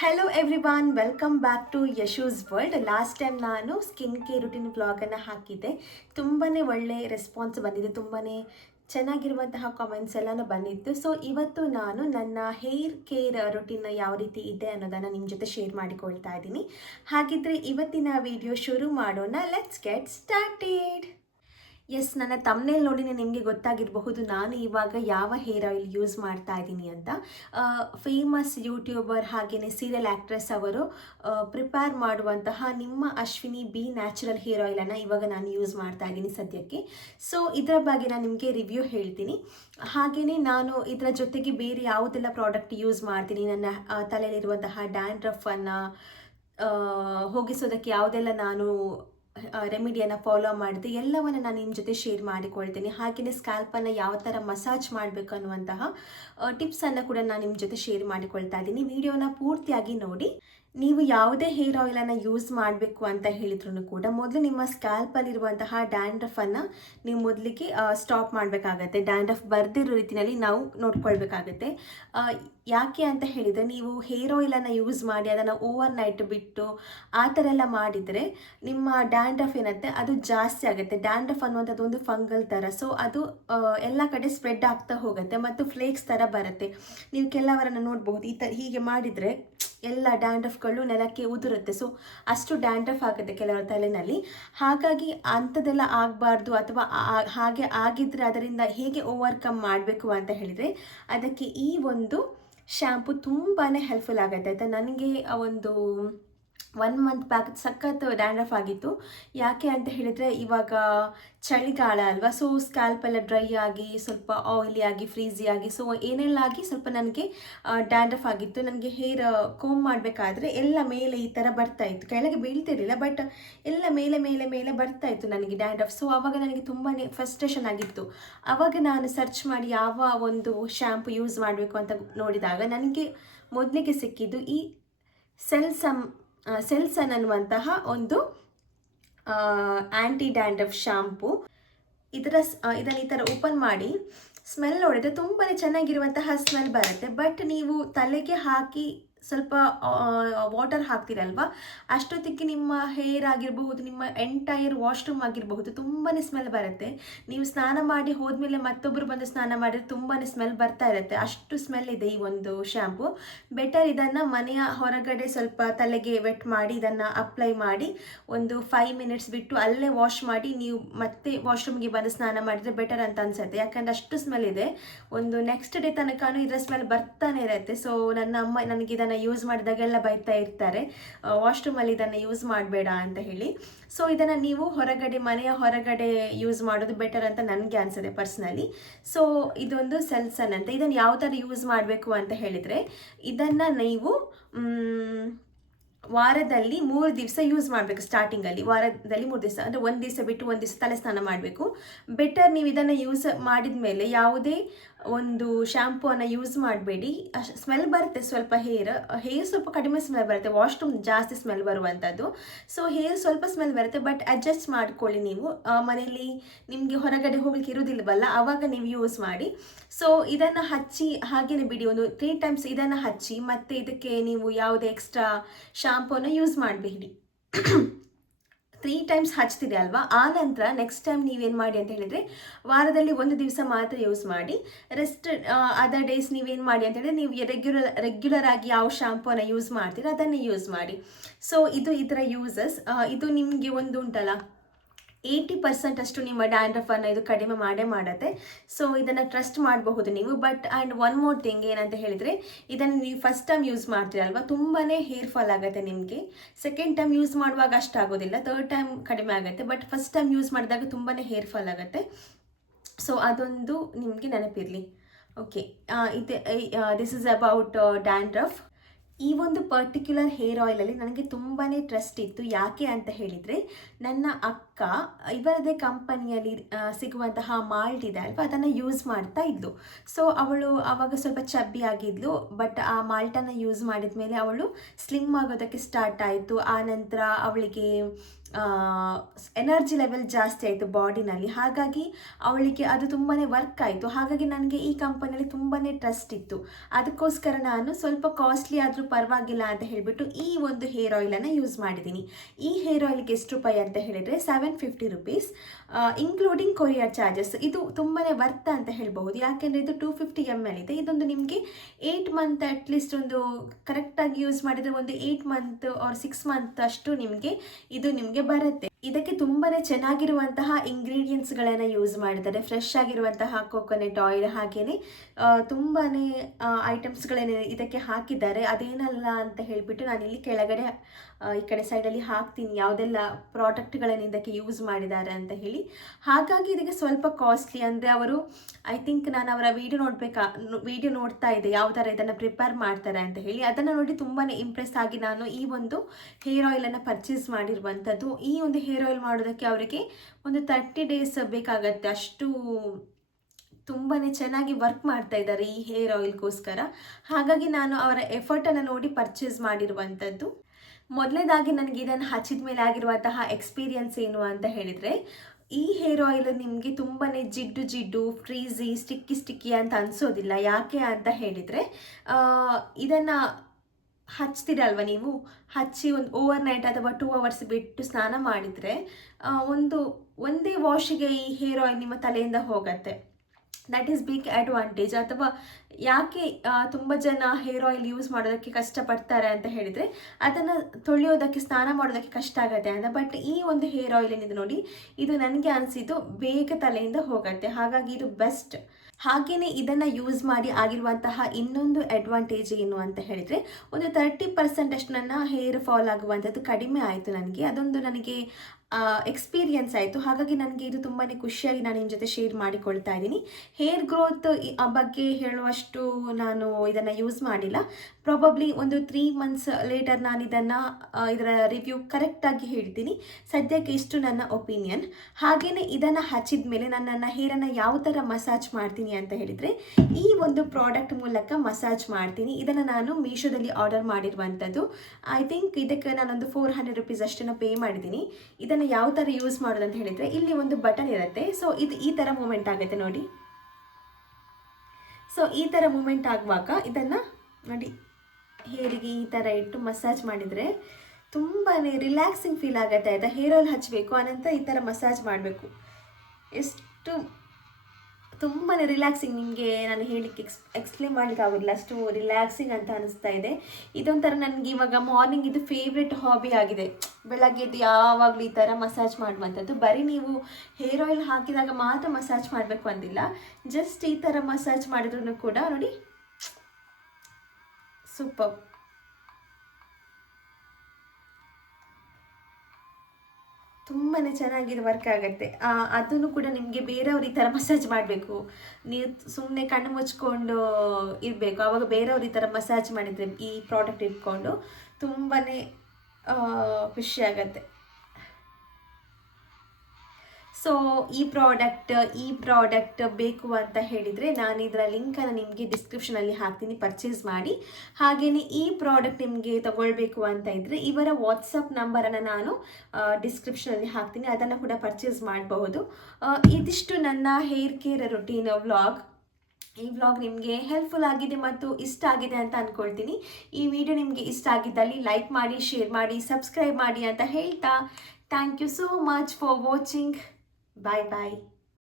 Hello everyone, welcome back to Yashu's world. Last time ನಾನು skin care routine ವ್ಲಾಗನ್ನು ಹಾಕಿದ್ದೆ. ತುಂಬಾ ಒಳ್ಳೆ ರೆಸ್ಪಾನ್ಸ್ ಬಂದಿದೆ, ತುಂಬಾ ಚೆನ್ನಾಗಿರುವಂತಹ ಕಾಮೆಂಟ್ಸ್ ಎಲ್ಲನೂ ಬಂದಿತ್ತು. ಸೊ ಇವತ್ತು ನಾನು ನನ್ನ ಹೇರ್ ಕೇರ್ ರುಟೀನ್ ಯಾವ ರೀತಿ ಇದೆ ಅನ್ನೋದನ್ನು ನಿಮ್ಮ ಜೊತೆ ಶೇರ್ ಮಾಡಿಕೊಳ್ತಾ ಇದ್ದೀನಿ. ಹಾಗಿದ್ರೆ ಇವತ್ತಿನ ವಿಡಿಯೋ ಶುರು ಮಾಡೋಣ. Let's get started. ಎಸ್, ನನ್ನ ತಮ್ಮನೇಲಿ ನೋಡಿನೇ ನಿಮಗೆ ಗೊತ್ತಾಗಿರಬಹುದು ನಾನು ಇವಾಗ ಯಾವ ಹೇರ್ ಆಯಿಲ್ ಯೂಸ್ ಮಾಡ್ತಾ ಇದ್ದೀನಿ ಅಂತ. ಫೇಮಸ್ ಯೂಟ್ಯೂಬರ್ ಹಾಗೆಯೇ ಸೀರಿಯಲ್ ಆ್ಯಕ್ಟ್ರೆಸ್ ಅವರು ಪ್ರಿಪೇರ್ ಮಾಡುವಂತಹ ನಿಮ್ಮ ಅಶ್ವಿನಿ ಬಿ ನ್ಯಾಚುರಲ್ ಹೇರ್ ಆಯಿಲನ್ನು ಇವಾಗ ನಾನು ಯೂಸ್ ಮಾಡ್ತಾ ಇದ್ದೀನಿ ಸದ್ಯಕ್ಕೆ. ಸೊ ಇದರ ಬಗ್ಗೆ ನಾನು ನಿಮಗೆ ರಿವ್ಯೂ ಹೇಳ್ತೀನಿ. ಹಾಗೆಯೇ ನಾನು ಇದರ ಜೊತೆಗೆ ಬೇರೆ ಯಾವುದೆಲ್ಲ ಪ್ರಾಡಕ್ಟ್ ಯೂಸ್ ಮಾಡ್ತೀನಿ, ನನ್ನ ತಲೆಯಲ್ಲಿರುವಂತಹ ಡ್ಯಾಂಡ್ರಫನ್ನು ಹೋಗಿಸೋದಕ್ಕೆ ಯಾವುದೆಲ್ಲ ನಾನು ರೆಮಿಡಿಯನ್ನು ಫಾಲೋ ಮಾಡಿದೆ ಎಲ್ಲವನ್ನು ನಾನು ನಿಮ್ಮ ಜೊತೆ ಶೇರ್ ಮಾಡಿಕೊಳ್ತೀನಿ. ಹಾಗೆಯೇ ಸ್ಕ್ಯಾಲ್ಪನ್ನು ಯಾವ ಥರ ಮಸಾಜ್ ಮಾಡಬೇಕು ಅನ್ನುವಂತಹ ಟಿಪ್ಸನ್ನು ಕೂಡ ನಾನು ನಿಮ್ಮ ಜೊತೆ ಶೇರ್ ಮಾಡಿಕೊಳ್ತಾ ಇದ್ದೀನಿ. ವಿಡಿಯೋನ ಪೂರ್ತಿಯಾಗಿ ನೋಡಿ. ನೀವು ಯಾವುದೇ ಹೇರ್ ಆಯಿಲನ್ನು ಯೂಸ್ ಮಾಡಬೇಕು ಅಂತ ಹೇಳಿದ್ರು ಕೂಡ ಮೊದಲು ನಿಮ್ಮ ಸ್ಕ್ಯಾಲ್ಪಲ್ಲಿರುವಂತಹ ಡ್ಯಾಂಡ್ರಫನ್ನು ನೀವು ಮೊದಲಿಗೆ ಸ್ಟಾಪ್ ಮಾಡಬೇಕಾಗತ್ತೆ. ಡ್ಯಾಂಡ್ರಫ್ ಬರ್ದಿರೋ ರೀತಿಯಲ್ಲಿ ನಾವು ನೋಡ್ಕೊಳ್ಬೇಕಾಗತ್ತೆ. ಯಾಕೆ ಅಂತ ಹೇಳಿದರೆ, ನೀವು ಹೇರ್ ಆಯಿಲನ್ನು ಯೂಸ್ ಮಾಡಿ ಅದನ್ನು ಓವರ್ ನೈಟ್ ಬಿಟ್ಟು ಆ ಥರ ಎಲ್ಲ ಮಾಡಿದರೆ ನಿಮ್ಮ ಡ್ಯಾಂಡ್ರಫ್ ಏನತ್ತೆ ಅದು ಜಾಸ್ತಿ ಆಗುತ್ತೆ. ಡ್ಯಾಂಡ್ರಫ್ ಅನ್ನುವಂಥದ್ದು ಒಂದು ಫಂಗಲ್ ಥರ, ಸೊ ಅದು ಎಲ್ಲ ಕಡೆ ಸ್ಪ್ರೆಡ್ ಆಗ್ತಾ ಹೋಗುತ್ತೆ ಮತ್ತು ಫ್ಲೇಕ್ಸ್ ಥರ ಬರುತ್ತೆ. ನೀವು ಕೆಲವರನ್ನು ನೋಡಬಹುದು, ಈ ಥರ ಹೀಗೆ ಮಾಡಿದರೆ ಎಲ್ಲ ಡ್ಯಾಂಡ್ರಫ್ಗಳು ನೆಲಕ್ಕೆ ಉದುರುತ್ತೆ. ಸೊ ಅಷ್ಟು ಡ್ಯಾಂಡ್ರಫ್ ಆಗುತ್ತೆ ಕೆಲವರ ತಲೆಯಲ್ಲಿ. ಹಾಗಾಗಿ ಅಂಥದ್ದೆಲ್ಲ ಆಗಬಾರ್ದು, ಅಥವಾ ಹಾಗೆ ಆಗಿದ್ದರೆ ಅದರಿಂದ ಹೇಗೆ ಓವರ್ಕಮ್ ಮಾಡಬೇಕು ಅಂತ ಹೇಳಿದರೆ ಅದಕ್ಕೆ ಈ ಒಂದು ಶ್ಯಾಂಪು ತುಂಬಾ ಹೆಲ್ಪ್ಫುಲ್ ಆಗುತ್ತೆ ಆಯಿತಾ. ನನಗೆ ಒಂದು 1 ಮಂತ್ ಬ್ಯಾಕ್ ಸಖತ್ ಡ್ಯಾಂಡ್ರಫ್ ಆಗಿತ್ತು. ಯಾಕೆ ಅಂತ ಹೇಳಿದರೆ ಇವಾಗ ಚಳಿಗಾಲ ಅಲ್ವಾ, ಸೊ ಸ್ಕ್ಯಾಲ್ಪೆಲ್ಲ ಡ್ರೈ ಆಗಿ ಸ್ವಲ್ಪ ಆಯಿಲಿ ಆಗಿ ಫ್ರೀಝಿ ಆಗಿ ಸೊ ಏನೆಲ್ಲ ಆಗಿ ಸ್ವಲ್ಪ ನನಗೆ ಡ್ಯಾಂಡ್ರಫ್ ಆಗಿತ್ತು. ನನಗೆ ಹೇರ್ ಕೋಮ್ ಮಾಡಬೇಕಾದ್ರೆ ಎಲ್ಲ ಮೇಲೆ ಈ ಥರ ಬರ್ತಾಯಿತ್ತು, ಕೆಳಗೆ ಬೀಳ್ತಿರಲಿಲ್ಲ, ಬಟ್ ಎಲ್ಲ ಮೇಲೆ ಮೇಲೆ ಮೇಲೆ ಬರ್ತಾಯಿತ್ತು ನನಗೆ ಡ್ಯಾಂಡ್ರಫ್. ಸೊ ಆವಾಗ ನನಗೆ ತುಂಬಾ ಫ್ರಸ್ಟ್ರೇಷನ್ ಆಗಿತ್ತು. ಆವಾಗ ನಾನು ಸರ್ಚ್ ಮಾಡಿ ಯಾವ ಒಂದು ಶ್ಯಾಂಪು ಯೂಸ್ ಮಾಡಬೇಕು ಅಂತ ನೋಡಿದಾಗ ನನಗೆ ಮೊದಲಿಗೆ ಸಿಕ್ಕಿದ್ದು ಈ ಸೆಲ್ಸನ್ ಅನ್ನುವಂತಹ ಒಂದು ಆ್ಯಂಟಿ ಡ್ಯಾಂಡ್ರಫ್ ಶಾಂಪು. ಇದನ್ನು ಈ ಥರ ಓಪನ್ ಮಾಡಿ ಸ್ಮೆಲ್ ನೋಡಿದರೆ ತುಂಬಾ ಚೆನ್ನಾಗಿರುವಂತಹ ಸ್ಮೆಲ್ ಬರುತ್ತೆ. ಬಟ್ ನೀವು ತಲೆಗೆ ಹಾಕಿ ಸ್ವಲ್ಪ ವಾಟರ್ ಹಾಕ್ತೀರಲ್ವ, ಅಷ್ಟೊತ್ತಿಗೆ ನಿಮ್ಮ ಹೇರ್ ಆಗಿರಬಹುದು, ನಿಮ್ಮ ಎಂಟೈರ್ ವಾಶ್ರೂಮ್ ಆಗಿರಬಹುದು ತುಂಬಾ ಸ್ಮೆಲ್ ಬರುತ್ತೆ. ನೀವು ಸ್ನಾನ ಮಾಡಿ ಹೋದ್ಮೇಲೆ ಮತ್ತೊಬ್ಬರು ಬಂದು ಸ್ನಾನ ಮಾಡಿದ್ರೆ ತುಂಬಾ ಸ್ಮೆಲ್ ಬರ್ತಾ ಇರುತ್ತೆ, ಅಷ್ಟು ಸ್ಮೆಲ್ ಇದೆ ಈ ಒಂದು ಶ್ಯಾಂಪು. ಬೆಟರ್ ಇದನ್ನು ಮನೆಯ ಹೊರಗಡೆ ಸ್ವಲ್ಪ ತಲೆಗೆ ವೆಟ್ ಮಾಡಿ ಇದನ್ನು ಅಪ್ಲೈ ಮಾಡಿ ಒಂದು 5 ಮಿನಿಟ್ಸ್ ಬಿಟ್ಟು ಅಲ್ಲೇ ವಾಶ್ ಮಾಡಿ ನೀವು ಮತ್ತೆ ವಾಶ್ರೂಮ್ಗೆ ಬಂದು ಸ್ನಾನ ಮಾಡಿದರೆ ಬೆಟರ್ ಅಂತ ಅನಿಸುತ್ತೆ. ಯಾಕಂದರೆ ಅಷ್ಟು ಸ್ಮೆಲ್ ಇದೆ, ಒಂದು ನೆಕ್ಸ್ಟ್ ಡೇ ತನಕನೂ ಇದರ ಸ್ಮೆಲ್ ಬರ್ತಾನೆ ಇರುತ್ತೆ. ಸೊ ನನ್ನ ಅಮ್ಮ ನನಗೆ ಇದನ್ನು ಯೂಸ್ ಮಾಡಿದಾಗೆಲ್ಲ ಬೈತಾ ಇರ್ತಾರೆ, ವಾಶ್ರೂಮಲ್ಲಿ ಇದನ್ನು ಯೂಸ್ ಮಾಡಬೇಡ ಅಂತ ಹೇಳಿ. ಸೊ ಇದನ್ನು ನೀವು ಹೊರಗಡೆ, ಮನೆಯ ಹೊರಗಡೆ ಯೂಸ್ ಮಾಡೋದು ಬೆಟರ್ ಅಂತ ನನಗೆ ಅನಿಸುತ್ತೆ ಪರ್ಸ್ನಲಿ. ಸೊ ಇದೊಂದು ಸೆಲ್ಸನ್ ಅಂತ. ಇದನ್ನು ಯಾವ ಥರ ಯೂಸ್ ಮಾಡಬೇಕು ಅಂತ ಹೇಳಿದರೆ, ಇದನ್ನು ನೀವು ವಾರದಲ್ಲಿ 3 ದಿವಸ ಯೂಸ್ ಮಾಡಬೇಕು. ಸ್ಟಾರ್ಟಿಂಗಲ್ಲಿ ವಾರದಲ್ಲಿ 3 ದಿವಸ, ಅಂದರೆ 1 ದಿವಸ ಬಿಟ್ಟು 1 ದಿವಸ ತಲೆ ಸ್ನಾನ ಮಾಡಬೇಕು. ಬೆಟರ್ ನೀವು ಇದನ್ನು ಯೂಸ್ ಮಾಡಿದ ಮೇಲೆ ಯಾವುದೇ ಒಂದು ಶ್ಯಾಂಪೂವನ್ನು ಯೂಸ್ ಮಾಡಬೇಡಿ. ಸ್ಮೆಲ್ ಬರುತ್ತೆ ಸ್ವಲ್ಪ, ಹೇರ್ ಸ್ವಲ್ಪ ಕಡಿಮೆ ಸ್ಮೆಲ್ ಬರುತ್ತೆ, ವಾಶ್ರೂಮ್ ಜಾಸ್ತಿ ಸ್ಮೆಲ್ ಬರುವಂಥದ್ದು. ಸೊ ಹೇರ್ ಸ್ವಲ್ಪ ಸ್ಮೆಲ್ ಬರುತ್ತೆ, ಬಟ್ ಅಡ್ಜಸ್ಟ್ ಮಾಡ್ಕೊಳ್ಳಿ. ನೀವು ಮನೆಯಲ್ಲಿ ನಿಮಗೆ ಹೊರಗಡೆ ಹೋಗ್ಲಿಕ್ಕೆ ಇರೋದಿಲ್ವಲ್ಲ, ಆವಾಗ ನೀವು ಯೂಸ್ ಮಾಡಿ. ಸೊ ಇದನ್ನು ಹಚ್ಚಿ ಹಾಗೇನೆ ಬಿಡಿ, ಒಂದು 3 ಟೈಮ್ಸ್ ಇದನ್ನು ಹಚ್ಚಿ ಮತ್ತೆ ಇದಕ್ಕೆ ನೀವು ಯಾವುದೇ ಎಕ್ಸ್ಟ್ರಾ ಶಾಂಪೂನ ಯೂಸ್ ಮಾಡಬೇಡಿ. 3 ಟೈಮ್ಸ್ ಹಚ್ತೀರಿ ಅಲ್ವಾ, ಆ ನಂತರ ನೆಕ್ಸ್ಟ್ ಟೈಮ್ ನೀವೇನು ಮಾಡಿ ಅಂತ ಹೇಳಿದರೆ ವಾರದಲ್ಲಿ 1 ದಿವಸ ಮಾತ್ರ ಯೂಸ್ ಮಾಡಿ. ರೆಸ್ಟ್ ಅದರ್ ಡೇಸ್ ನೀವೇನು ಮಾಡಿ ಅಂತ ಹೇಳಿದ್ರೆ ನೀವು ರೆಗ್ಯುಲರ್ ಆಗಿ ಯಾವ ಶಾಂಪೂನ ಯೂಸ್ ಮಾಡ್ತೀರ ಅದನ್ನೇ ಯೂಸ್ ಮಾಡಿ. ಸೊ ಇದು ಇದರ ಯೂಸಸ್. ಇದು ನಿಮಗೆ ಒಂದು ಉಂಟಲ್ಲ 80% ಅಷ್ಟು ನಿಮ್ಮ ಡ್ಯಾಂಡ್ರಫನ್ನು ಇದು ಕಡಿಮೆ ಮಾಡೇ ಮಾಡುತ್ತೆ. ಸೊ ಇದನ್ನು ಟ್ರಸ್ಟ್ ಮಾಡಬಹುದು ನೀವು. But and one more thing ಏನಂತ ಹೇಳಿದರೆ, ಇದನ್ನು ನೀವು ಫಸ್ಟ್ ಟೈಮ್ ಯೂಸ್ ಮಾಡ್ತೀರಲ್ವ ತುಂಬಾ ಹೇರ್ ಫಾಲ್ ಆಗುತ್ತೆ ನಿಮಗೆ. ಸೆಕೆಂಡ್ ಟೈಮ್ ಯೂಸ್ ಮಾಡುವಾಗ ಅಷ್ಟಾಗೋದಿಲ್ಲ, 3rd ಟೈಮ್ ಕಡಿಮೆ ಆಗುತ್ತೆ, ಬಟ್ ಫಸ್ಟ್ ಟೈಮ್ ಯೂಸ್ ಮಾಡಿದಾಗ ತುಂಬಾ ಹೇರ್ ಫಾಲ್ ಆಗುತ್ತೆ. ಸೊ ಅದೊಂದು ನಿಮಗೆ ನೆನಪಿರಲಿ. Okay, this is about dandruff. ಈ ಒಂದು ಪರ್ಟಿಕ್ಯುಲರ್ ಹೇರ್ ಆಯಿಲಲ್ಲಿ ನನಗೆ ತುಂಬಾ ಟ್ರಸ್ಟ್ ಇತ್ತು. ಯಾಕೆ ಅಂತ ಹೇಳಿದರೆ, ನನ್ನ ಅಕ್ಕ ಇವರದೇ ಕಂಪನಿಯಲ್ಲಿ ಸಿಗುವಂತಹ ಮಾಲ್ಟ್ ಇದೆ ಅಲ್ವಾ, ಅದನ್ನು ಯೂಸ್ ಮಾಡ್ತಾ ಇದ್ಲು. ಸೊ ಅವಳು ಆವಾಗ ಸ್ವಲ್ಪ ಚಬ್ಬಿ ಆಗಿದ್ಲು, ಬಟ್ ಆ ಮಾಲ್ಟನ್ನು ಯೂಸ್ ಮಾಡಿದ ಮೇಲೆ ಅವಳು ಸ್ಲಿಮ್ ಆಗೋದಕ್ಕೆ ಸ್ಟಾರ್ಟ್ ಆಯಿತು. ಆ ನಂತರ ಅವಳಿಗೆ ಎನರ್ಜಿ ಲೆವೆಲ್ ಜಾಸ್ತಿ ಆಯಿತು ಬಾಡಿನಲ್ಲಿ. ಹಾಗಾಗಿ ಅವಳಿಗೆ ಅದು ತುಂಬಾ ವರ್ಕ್ ಆಯಿತು. ಹಾಗಾಗಿ ನನಗೆ ಈ ಕಂಪನಿಯಲ್ಲಿ ತುಂಬಾ ಟ್ರಸ್ಟ್ ಇತ್ತು. ಅದಕ್ಕೋಸ್ಕರ ನಾನು ಸ್ವಲ್ಪ ಕಾಸ್ಟ್ಲಿ ಆದರೂ ಪರವಾಗಿಲ್ಲ ಅಂತ ಹೇಳಿಬಿಟ್ಟು ಈ ಒಂದು ಹೇರ್ ಆಯಿಲನ್ನು ಯೂಸ್ ಮಾಡಿದ್ದೀನಿ. ಈ ಹೇರ್ ಆಯಿಲ್ಗೆ ಎಷ್ಟು ರೂಪಾಯಿ ಅಂತ ಹೇಳಿದರೆ 750 ರುಪೀಸ್, ಇನ್ಕ್ಲೂಡಿಂಗ್ ಕೊರಿಯರ್ ಚಾರ್ಜಸ್. ಇದು ತುಂಬಾ ವರ್ತ್ ಅಂತ ಹೇಳ್ಬಹುದು. ಯಾಕೆಂದರೆ ಇದು 250 ml ಇದೆ. ಇದೊಂದು ನಿಮಗೆ 8 ಮಂತ್ ಅಟ್ಲೀಸ್ಟ್ ಒಂದು ಕರೆಕ್ಟಾಗಿ ಯೂಸ್ ಮಾಡಿದರೆ ಒಂದು 8 ಮಂತ್ ಆರ್ 6 ಮಂತ್ ಅಷ್ಟು ನಿಮಗೆ ಬರುತ್ತೆ. ಇದಕ್ಕೆ ತುಂಬಾ ಚೆನ್ನಾಗಿರುವಂತಹ ಇಂಗ್ರೀಡಿಯೆಂಟ್ಸ್ಗಳನ್ನು ಯೂಸ್ ಮಾಡಿದ್ದಾರೆ. ಫ್ರೆಶ್ ಆಗಿರುವಂತಹ ಕೋಕೋನಟ್ ಆಯಿಲ್, ಹಾಗೆಯೇ ತುಂಬಾ ಐಟಮ್ಸ್ಗಳನ್ನ ಇದಕ್ಕೆ ಹಾಕಿದ್ದಾರೆ. ಅದೇನಲ್ಲ ಅಂತ ಹೇಳಿಬಿಟ್ಟು ನಾನಿಲ್ಲಿ ಕೆಳಗಡೆ ಈ ಕಡೆ ಸೈಡಲ್ಲಿ ಹಾಕ್ತೀನಿ ಯಾವುದೆಲ್ಲ ಪ್ರಾಡಕ್ಟ್ಗಳನ್ನು ಇದಕ್ಕೆ ಯೂಸ್ ಮಾಡಿದ್ದಾರೆ ಅಂತ ಹೇಳಿ. ಹಾಗಾಗಿ ಇದಕ್ಕೆ ಸ್ವಲ್ಪ ಕಾಸ್ಟ್ಲಿ. ಅಂದರೆ ಅವರು ಐ ಥಿಂಕ್ ನಾನು ಅವರ ವಿಡಿಯೋ ನೋಡ್ತಾ ಇದ್ದೆ ಯಾವ ಥರ ಇದನ್ನು ಪ್ರಿಪೇರ್ ಮಾಡ್ತಾರೆ ಅಂತ ಹೇಳಿ. ಅದನ್ನು ನೋಡಿ ತುಂಬಾ ಇಂಪ್ರೆಸ್ ಆಗಿ ನಾನು ಈ ಒಂದು ಹೇರ್ ಆಯಿಲನ್ನು ಪರ್ಚೇಸ್ ಮಾಡಿರುವಂಥದ್ದು. ಈ ಒಂದು ಹೇರ್ ಆಯಿಲ್ ಮಾಡೋದಕ್ಕೆ ಅವರಿಗೆ ಒಂದು 30 ಡೇಸ್ ಬೇಕಾಗತ್ತೆ. ಅಷ್ಟು ತುಂಬಾ ಚೆನ್ನಾಗಿ ವರ್ಕ್ ಮಾಡ್ತಾ ಇದ್ದಾರೆ ಈ ಹೇರ್ ಆಯಿಲ್ಗೋಸ್ಕರ. ಹಾಗಾಗಿ ನಾನು ಅವರ ಎಫರ್ಟನ್ನು ನೋಡಿ ಪರ್ಚೇಸ್ ಮಾಡಿರುವಂಥದ್ದು. ಮೊದಲನೇದಾಗಿ ನನಗೆ ಇದನ್ನು ಹಚ್ಚಿದ ಮೇಲೆ ಆಗಿರುವಂತಹ ಎಕ್ಸ್ಪೀರಿಯನ್ಸ್ ಏನು ಅಂತ ಹೇಳಿದರೆ, ಈ ಹೇರ್ ಆಯಿಲ್ ನಿಮಗೆ ತುಂಬಾ ಜಿಡ್ಡು ಫ್ರೀಝಿ ಸ್ಟಿಕ್ಕಿ ಅಂತ ಅನಿಸೋದಿಲ್ಲ. ಯಾಕೆ ಅಂತ ಹೇಳಿದರೆ, ಇದನ್ನು ಹಚ್ತೀರಲ್ವ ನೀವು, ಹಚ್ಚಿ ಒಂದು ಓವರ್ನೈಟ್ ಅಥವಾ 2 ಅವರ್ಸ್ ಬಿಟ್ಟು ಸ್ನಾನ ಮಾಡಿದರೆ ಒಂದೇ ವಾಶಿಗೆ ಈ ಹೇರ್ ಆಯಿಲ್ ನಿಮ್ಮ ತಲೆಯಿಂದ ಹೋಗುತ್ತೆ. That is big advantage. ಅಥವಾ ಯಾಕೆ ತುಂಬ ಜನ ಹೇರ್ ಆಯಿಲ್ ಯೂಸ್ ಮಾಡೋದಕ್ಕೆ ಕಷ್ಟಪಡ್ತಾರೆ ಅಂತ ಹೇಳಿದರೆ, ಅದನ್ನು ತೊಳೆಯೋದಕ್ಕೆ ಸ್ನಾನ ಮಾಡೋದಕ್ಕೆ ಕಷ್ಟ ಆಗುತ್ತೆ ಅಂತ. ಬಟ್ ಈ ಒಂದು ಹೇರ್ ಆಯಿಲ್ ಏನಿದೆ ನೋಡಿ, ಇದು ನನಗೆ ಅನಿಸಿದ್ದು ಬೇಗ ತಲೆಯಿಂದ ಹೋಗುತ್ತೆ. ಹಾಗಾಗಿ ಇದು ಬೆಸ್ಟ್. ಹಾಗೆಯೇ ಇದನ್ನು ಯೂಸ್ ಮಾಡಿ ಆಗಿರುವಂತಹ ಇನ್ನೊಂದು ಅಡ್ವಾಂಟೇಜ್ ಏನು ಅಂತ ಹೇಳಿದರೆ, ಒಂದು 30% ಅಷ್ಟು ನನ್ನ ಹೇರ್ ಫಾಲ್ ಆಗುವಂಥದ್ದು ಕಡಿಮೆ ಆಯಿತು ನನಗೆ. ಅದೊಂದು ನನಗೆ ಎಕ್ಸ್ಪೀರಿಯನ್ಸ್ ಆಯಿತು. ಹಾಗಾಗಿ ನನಗೆ ಇದು ತುಂಬಾ ಖುಷಿಯಾಗಿ ನಾನು ನಿಮ್ಮ ಜೊತೆ ಶೇರ್ ಮಾಡಿಕೊಳ್ತಾ ಇದ್ದೀನಿ. ಹೇರ್ ಗ್ರೋತ್ ಬಗ್ಗೆ ಹೇಳುವಷ್ಟು ನಾನು ಇದನ್ನು ಯೂಸ್ ಮಾಡಿಲ್ಲ. ಪ್ರಾಬಬ್ಲಿ ಒಂದು 3 ಮಂತ್ಸ್ ಲೇಟರ್ ನಾನು ಇದರ ರಿವ್ಯೂ ಕರೆಕ್ಟಾಗಿ ಹೇಳ್ತೀನಿ. ಸದ್ಯಕ್ಕೆ ಇಷ್ಟು ನನ್ನ ಒಪಿನಿಯನ್. ಹಾಗೆಯೇ ಇದನ್ನು ಹಚ್ಚಿದ ಮೇಲೆ ನನ್ನ ಹೇರನ್ನು ಯಾವ ಥರ ಮಸಾಜ್ ಮಾಡ್ತೀನಿ ಅಂತ ಹೇಳಿದರೆ, ಈ ಒಂದು ಪ್ರಾಡಕ್ಟ್ ಮೂಲಕ ಮಸಾಜ್ ಮಾಡ್ತೀನಿ. ಇದನ್ನು ನಾನು ಮೀಶೋದಲ್ಲಿ ಆರ್ಡರ್ ಮಾಡಿರುವಂಥದ್ದು. ಐ ಥಿಂಕ್ ಇದಕ್ಕೆ ನಾನೊಂದು 400 ರುಪೀಸ್ ಅಷ್ಟನ್ನು ಪೇ ಮಾಡಿದ್ದೀನಿ. ಇದನ್ನು ಯಾವ ಥರ ಯೂಸ್ ಮಾಡೋದು ಅಂತ ಹೇಳಿದರೆ, ಇಲ್ಲಿ ಒಂದು ಬಟನ್ ಇರುತ್ತೆ. ಸೊ ಇದು ಈ ಥರ ಮೂಮೆಂಟ್ ಆಗುತ್ತೆ ನೋಡಿ. ಸೊ ಈ ಥರ ಮೂಮೆಂಟ್ ಆಗುವಾಗ ಇದನ್ನು ನೋಡಿ ಹೇರಿಗೆ ಈ ಥರ ಇಟ್ಟು ಮಸಾಜ್ ಮಾಡಿದರೆ ತುಂಬಾ ರಿಲ್ಯಾಕ್ಸಿಂಗ್ ಫೀಲ್ ಆಗುತ್ತೆ. ಆಯಿತಾ, ಹೇರ್ ಆಯಿಲ್ ಹಚ್ಚಬೇಕು ಅನಂತರ ಈ ಥರ ಮಸಾಜ್ ಮಾಡಬೇಕು. ಎಷ್ಟು ತುಂಬಾ ರಿಲ್ಯಾಕ್ಸಿಂಗ್, ನಿಮಗೆ ನಾನು ಹೇಳಲಿಕ್ಕೆ ಎಕ್ಸ್ಪ್ಲೇನ್ ಮಾಡಲಿಕ್ಕೆ ಆಗೋದಿಲ್ಲ, ಅಷ್ಟು ರಿಲ್ಯಾಕ್ಸಿಂಗ್ ಅಂತ ಅನಿಸ್ತಾ ಇದೆ. ಇದೊಂಥರ ನನಗೆ ಇವಾಗ ಮಾರ್ನಿಂಗ್ ಇದು ಫೇವ್ರೆಟ್ ಹಾಬಿ ಆಗಿದೆ. ಬೆಳಗ್ಗೆದ್ದು ಯಾವಾಗಲೂ ಈ ಥರ ಮಸಾಜ್ ಮಾಡುವಂಥದ್ದು. ಬರೀ ನೀವು ಹೇರ್ ಆಯಿಲ್ ಹಾಕಿದಾಗ ಮಾತ್ರ ಮಸಾಜ್ ಮಾಡಬೇಕು ಅಂದಿಲ್ಲ, ಜಸ್ಟ್ ಈ ಥರ ಮಸಾಜ್ ಮಾಡಿದ್ರೂ ಕೂಡ ನೋಡಿ ಸೂಪರ್. ತುಂಬಾ ಚೆನ್ನಾಗಿ ವರ್ಕ್ ಆಗುತ್ತೆ. ಅದನ್ನು ಕೂಡ ನಿಮಗೆ ಬೇರೆಯವ್ರು ಈ ಥರ ಮಸಾಜ್ ಮಾಡಬೇಕು, ನೀವು ಸುಮ್ಮನೆ ಕಣ್ಣು ಮುಚ್ಕೊಂಡು ಇರಬೇಕು. ಆವಾಗ ಬೇರೆಯವ್ರು ಈ ಥರ ಮಸಾಜ್ ಮಾಡಿದರೆ ಈ ಪ್ರಾಡಕ್ಟ್ ಇಟ್ಕೊಂಡು ತುಂಬಾ ಖುಷಿ ಆಗುತ್ತೆ. ಸೊ ಈ ಪ್ರಾಡಕ್ಟ್ ಬೇಕು ಅಂತ ಹೇಳಿದರೆ ನಾನು ಇದರ ಲಿಂಕನ್ನು ನಿಮಗೆ ಡಿಸ್ಕ್ರಿಪ್ಷನಲ್ಲಿ ಹಾಕ್ತೀನಿ, ಪರ್ಚೇಸ್ ಮಾಡಿ. ಹಾಗೆಯೇ ಈ ಪ್ರಾಡಕ್ಟ್ ನಿಮಗೆ ತಗೊಳ್ಬೇಕು ಅಂತ ಇದ್ದರೆ ಇವರ ವಾಟ್ಸಪ್ ನಂಬರನ್ನು ನಾನು ಡಿಸ್ಕ್ರಿಪ್ಷನಲ್ಲಿ ಹಾಕ್ತೀನಿ, ಅದನ್ನು ಕೂಡ ಪರ್ಚೇಸ್ ಮಾಡಬಹುದು. ಇದಿಷ್ಟು ನನ್ನ ಹೇರ್ ಕೇರ್ ರೊಟೀನ್ ವ್ಲಾಗ್. ಈ ವ್ಲಾಗ್ ನಿಮಗೆ ಹೆಲ್ಪ್ಫುಲ್ ಆಗಿದೆ ಮತ್ತು ಇಷ್ಟ ಆಗಿದೆ ಅಂತ ಅಂದ್ಕೊಳ್ತೀನಿ. ಈ ವಿಡಿಯೋ ನಿಮಗೆ ಇಷ್ಟ ಆಗಿದ್ದಲ್ಲಿ ಲೈಕ್ ಮಾಡಿ, ಶೇರ್ ಮಾಡಿ, ಸಬ್ಸ್ಕ್ರೈಬ್ ಮಾಡಿ ಅಂತ ಹೇಳ್ತಾ thank you so much for watching. Bye bye.